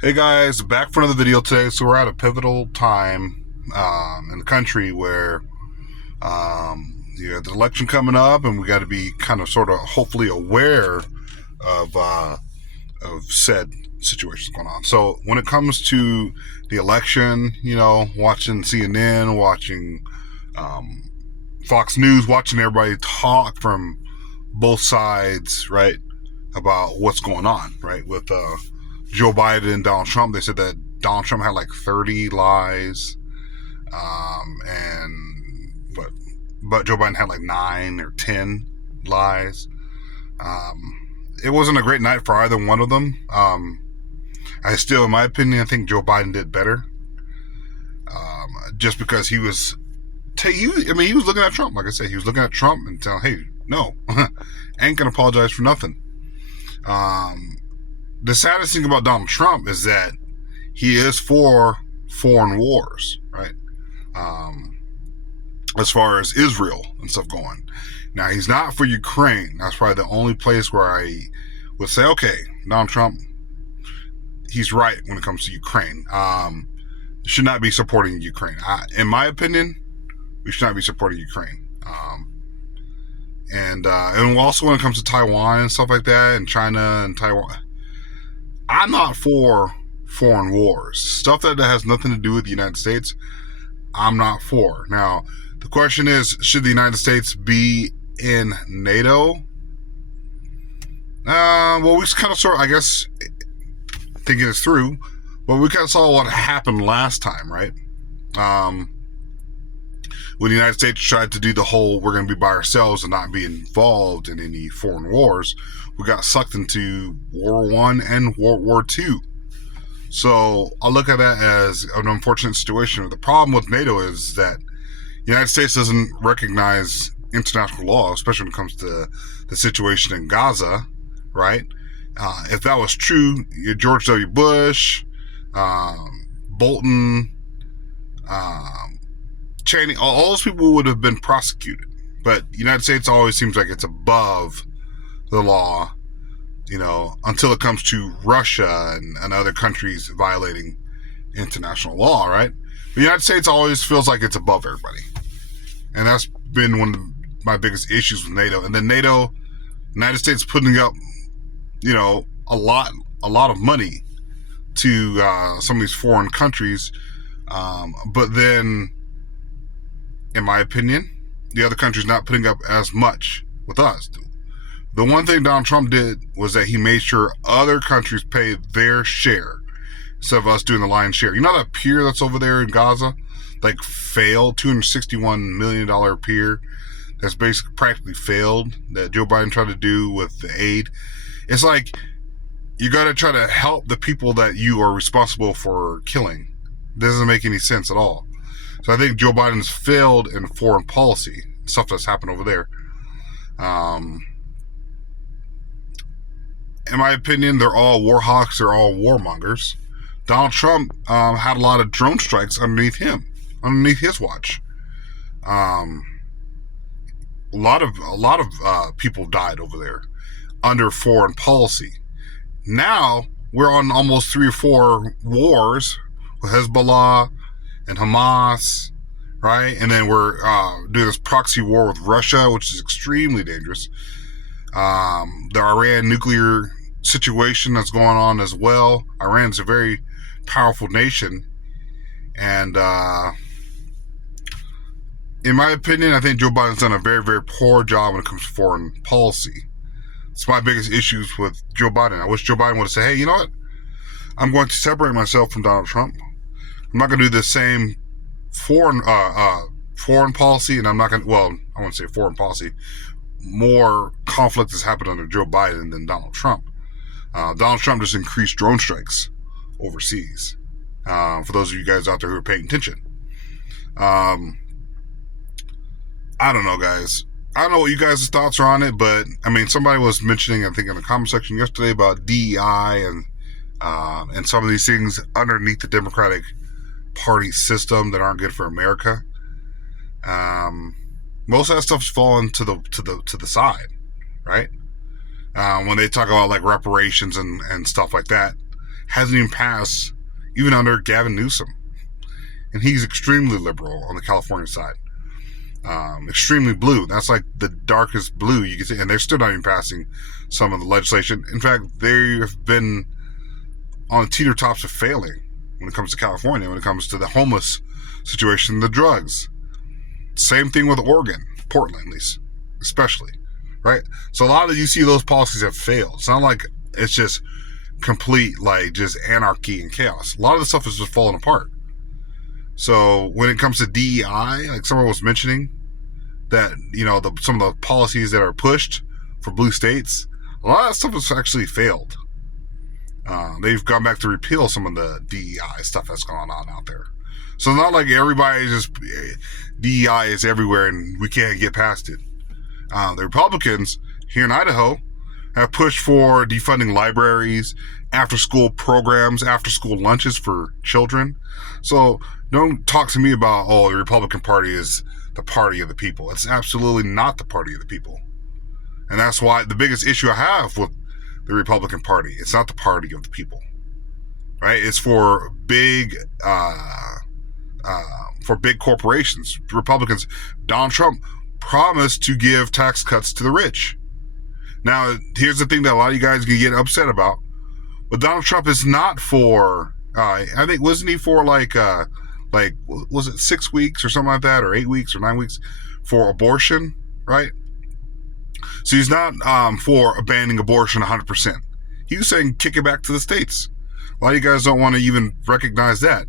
Hey guys, back for another video today. So we're at a pivotal time in the country where you got the election coming up, and we got to be kind of sort of hopefully aware of said situations going on. So when it comes to the election, watching CNN, watching Fox News, watching everybody talk from both sides, right, about what's going on, right, with Joe Biden and Donald Trump. They said that Donald Trump had like 30 lies, and but Joe Biden had like 9 or 10 lies. It wasn't a great night for either one of them. I still, in my opinion, I think Joe Biden did better, just because he was. He was looking at Trump. Like I said, he was looking at Trump and telling, "Hey, no, I ain't gonna apologize for nothing." The saddest thing about Donald Trump is that he is for foreign wars, right? As far as Israel and stuff going. Now, he's not for Ukraine. That's probably the only place where I would say, okay, Donald Trump, he's right when it comes to Ukraine. Should not be supporting Ukraine. In my opinion, we should not be supporting Ukraine. And also when it comes to Taiwan and stuff like that, and China and Taiwan, I'm not for foreign wars. Stuff that has nothing to do with the United States, I'm not for. Now, the question is, should the United States be in NATO? Well, we kind of I guess, thinking this through, but we kind of saw what happened last time, right? When the United States tried to do the whole we're going to be by ourselves and not be involved in any foreign wars, we got sucked into World War I and World War II. So I look at that as an unfortunate situation. The problem with NATO is that the United States doesn't recognize international law, especially when it comes to the situation in Gaza, right? If that was true, George W. Bush, Bolton, Cheney, all those people would have been prosecuted. But the United States always seems like it's above the law, until it comes to Russia and other countries violating international law, right? The United States always feels like it's above everybody. And that's been one of my biggest issues with NATO. And then NATO, United States putting up, a lot of money to some of these foreign countries. But then, in my opinion, the other countries not putting up as much with us. The one thing Donald Trump did was that he made sure other countries paid their share instead of us doing the lion's share. You know that pier that's over there in Gaza? Like failed, $261 million pier that's basically practically failed, that Joe Biden tried to do with the aid. It's like, you got to try to help the people that you are responsible for killing. It doesn't make any sense at all. So I think Joe Biden's failed in foreign policy, stuff that's happened over there. In my opinion, they're all war hawks, they're all warmongers. Donald Trump had a lot of drone strikes underneath his watch. A lot of people died over there under foreign policy. Now we're on almost 3 or 4 wars with Hezbollah and Hamas, right? And then we're doing this proxy war with Russia, which is extremely dangerous. The Iran nuclear situation that's going on as well. Iran's a very powerful nation. And in my opinion, I think Joe Biden's done a very, very poor job when it comes to foreign policy. It's my biggest issues with Joe Biden. I wish Joe Biden would have said, hey, you know what? I'm going to separate myself from Donald Trump. I'm not going to do the same foreign policy, and I'm not going to, well, I wouldn't say foreign policy. More conflict has happened under Joe Biden than Donald Trump. Donald Trump just increased drone strikes overseas. For those of you guys out there who are paying attention. I don't know, guys. I don't know what you guys' thoughts are on it, but somebody was mentioning, I think, in the comment section yesterday about DEI and some of these things underneath the Democratic Party system that aren't good for America. Most of that stuff's fallen to the side, right? When they talk about like reparations and stuff like that, hasn't even passed, even under Gavin Newsom. And he's extremely liberal on the California side. Extremely blue. That's like the darkest blue you can see. And they're still not even passing some of the legislation. In fact, they have been on the teeter tops of failing when it comes to California, when it comes to the homeless situation, the drugs. Same thing with Oregon, Portland, at least, especially, right? So a lot of you see those policies have failed. It's not like it's just complete, like, just anarchy and chaos. A lot of the stuff is just falling apart. So when it comes to DEI, like someone was mentioning, that, you know, some of the policies that are pushed for blue states, a lot of that stuff has actually failed. They've gone back to repeal some of the DEI stuff that's going on out there. So it's not like everybody just, DEI is everywhere and we can't get past it. The Republicans here in Idaho have pushed for defunding libraries, after-school programs, after-school lunches for children. So don't talk to me about, oh, the Republican Party is the party of the people. It's absolutely not the party of the people. And that's why the biggest issue I have with the Republican Party, it's not the party of the people, right? It's for big corporations. Republicans, Donald Trump promised to give tax cuts to the rich. Now, here's the thing that a lot of you guys can get upset about. But Donald Trump is not for, I think, wasn't he for was it 6 weeks or something like that, or 8 weeks or 9 weeks for abortion, right? So he's not for abandoning abortion 100%. He was saying kick it back to the states. A lot of you guys don't want to even recognize that.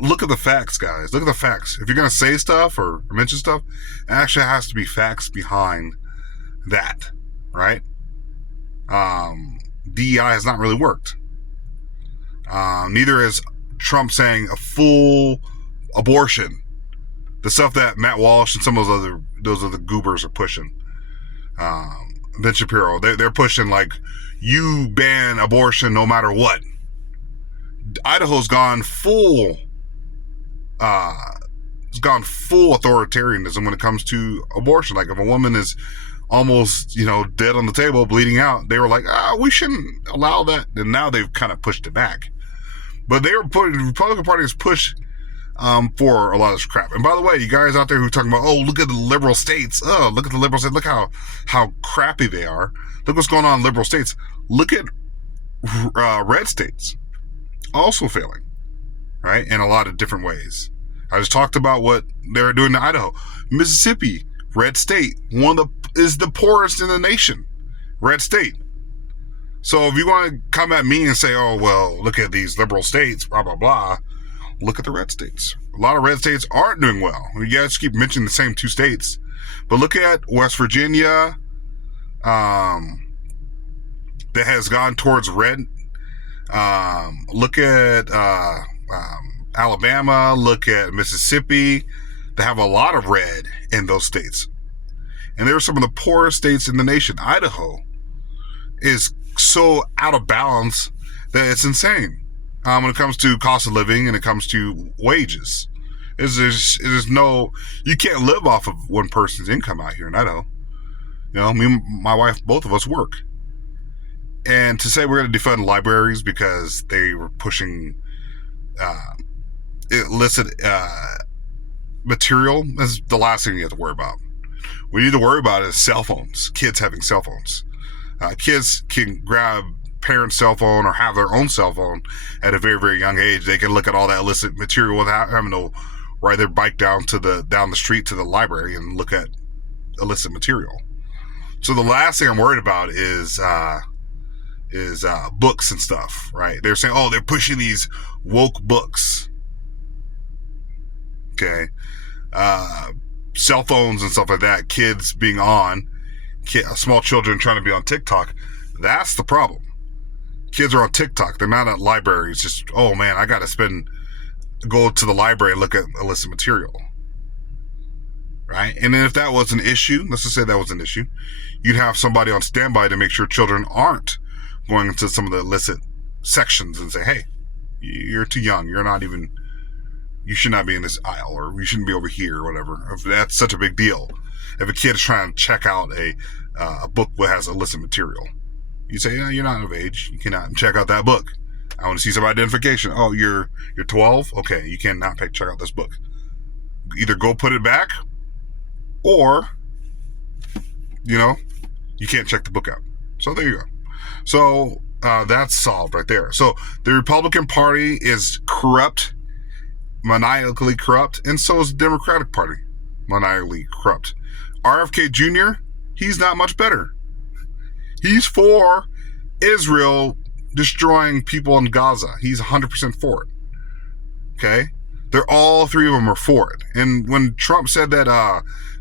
Look at the facts, guys. Look at the facts. If you're going to say stuff or mention stuff, it actually has to be facts behind that, right? DEI has not really worked. Neither is Trump saying a full abortion. The stuff that Matt Walsh and some of those other goobers are pushing. Ben Shapiro, they're pushing like, you ban abortion no matter what. Idaho's gone full authoritarianism when it comes to abortion. Like if a woman is almost, dead on the table, bleeding out, they were like, we shouldn't allow that. And now they've kind of pushed it back. But the Republican Party has pushed for a lot of this crap. And by the way, you guys out there who are talking about, look at the liberal states. Oh, look at the liberal states. Look how crappy they are. Look what's going on in liberal states. Look at red states also failing, right? In a lot of different ways. I just talked about what they're doing in Idaho. Mississippi, red state, is the poorest in the nation. Red state. So if you want to come at me and say, oh, well, look at these liberal states, blah, blah, blah, look at the red states. A lot of red states aren't doing well. You guys keep mentioning the same two states. But look at West Virginia, that has gone towards red. Look at Alabama. Look at Mississippi. They have a lot of red in those states. And they're some of the poorest states in the nation. Idaho is so out of balance that it's insane. When it comes to cost of living and it comes to wages, you can't live off of one person's income out here in Idaho. Me and my wife, both of us work. And to say we're going to defund libraries because they were pushing illicit material is the last thing you have to worry about. What you need to worry about is cell phones, kids having cell phones. Kids can grab parents' cell phone or have their own cell phone at a very, very young age. They can look at all that illicit material without having to ride their bike down the street to the library and look at illicit material. So the last thing I'm worried about is books and stuff, right? They're saying, they're pushing these woke books. Okay. Cell phones and stuff like that, kids being on, small children trying to be on TikTok. That's the problem. Kids are on TikTok. They're not at libraries. Just, I got to go to the library and look at illicit material. Right? And then if that was an issue, let's just say that was an issue, you'd have somebody on standby to make sure children aren't going into some of the illicit sections and say, hey, you're too young. You should not be in this aisle, or you shouldn't be over here, or whatever. If that's such a big deal. If a kid is trying to check out a book that has illicit material, you say, you're not of age. You cannot check out that book. I want to see some identification. Oh, you're 12? Okay, you cannot check out this book. Either go put it back, or, you can't check the book out. So there you go. So that's solved right there. So the Republican Party is corrupt, maniacally corrupt, and so is the Democratic Party, maniacally corrupt. RFK Jr., he's not much better. He's for Israel destroying people in Gaza. He's 100% for it. Okay? All three of them are for it. And when Trump said that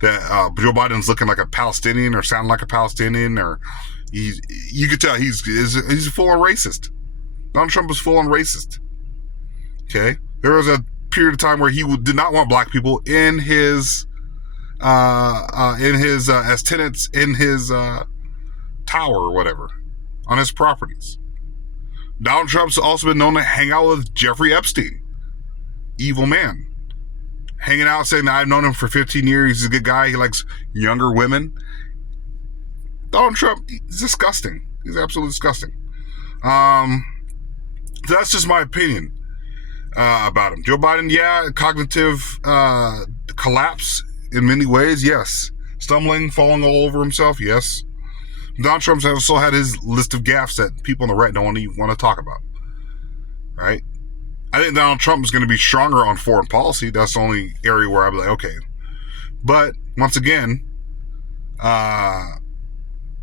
Joe Biden's looking like a Palestinian or sounding like a Palestinian, or you could tell he's full-on racist. Donald Trump was full-on racist. Okay? There was a period of time where he did not want black people in his as tenants in his tower or whatever, on his properties. Donald Trump's also been known to hang out with Jeffrey Epstein. Evil man. Hanging out, saying that I've known him for 15 years. He's a good guy. He likes younger women. Donald Trump is disgusting. He's absolutely disgusting. That's just my opinion about him. Joe Biden, yeah, cognitive collapse in many ways, yes. Stumbling, falling all over himself, yes. Donald Trump's also had his list of gaffes that people on the right don't even want to talk about. Right? I think Donald Trump is going to be stronger on foreign policy. That's the only area where I'd be like, okay. But once again,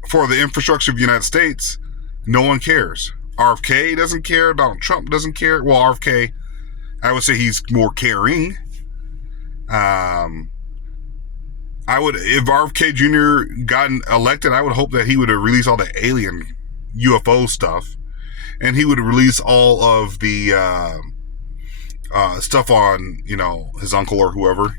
for the infrastructure of the United States, no one cares. RFK doesn't care. Donald Trump doesn't care. Well, RFK, I would say he's more caring. If RFK Jr. got elected, I would hope that he would have released all the alien UFO stuff, and he would release all of the stuff on, his uncle or whoever,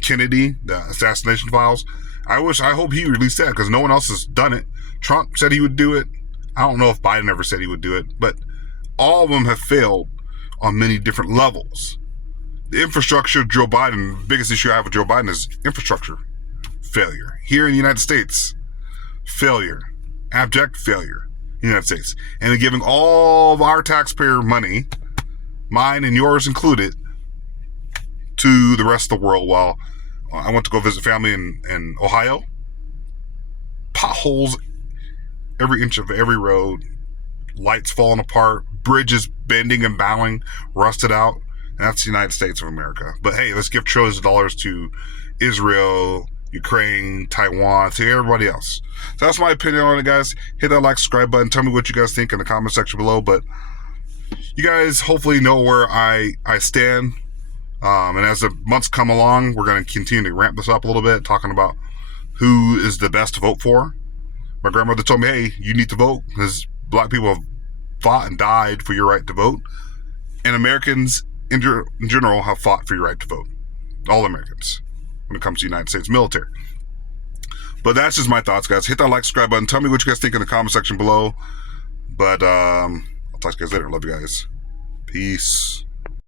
Kennedy, the assassination files. I hope he released that, because no one else has done it. Trump said he would do it. I don't know if Biden ever said he would do it, but all of them have failed on many different levels. The infrastructure of Joe Biden, the biggest issue I have with Joe Biden is infrastructure failure. Here in the United States, failure. Abject failure in the United States. And they're giving all of our taxpayer money, mine and yours included, to the rest of the world. While I went to go visit family in Ohio, potholes every inch of every road, lights falling apart, bridges bending and bowing, rusted out. And that's the United States of America. But hey, let's give trillions of dollars to Israel, Ukraine, Taiwan, to everybody else. So that's my opinion on it, guys. Hit that like, subscribe button. Tell me what you guys think in the comment section below. But you guys hopefully know where I stand. And as the months come along, we're going to continue to ramp this up a little bit, talking about who is the best to vote for. My grandmother told me, hey, you need to vote, because black people have fought and died for your right to vote. And Americans in general have fought for your right to vote. All Americans, when it comes to the United States military. But that's just my thoughts, guys. Hit that like, subscribe button. Tell me what you guys think in the comment section below. But I'll talk to you guys later. Love you guys. Peace.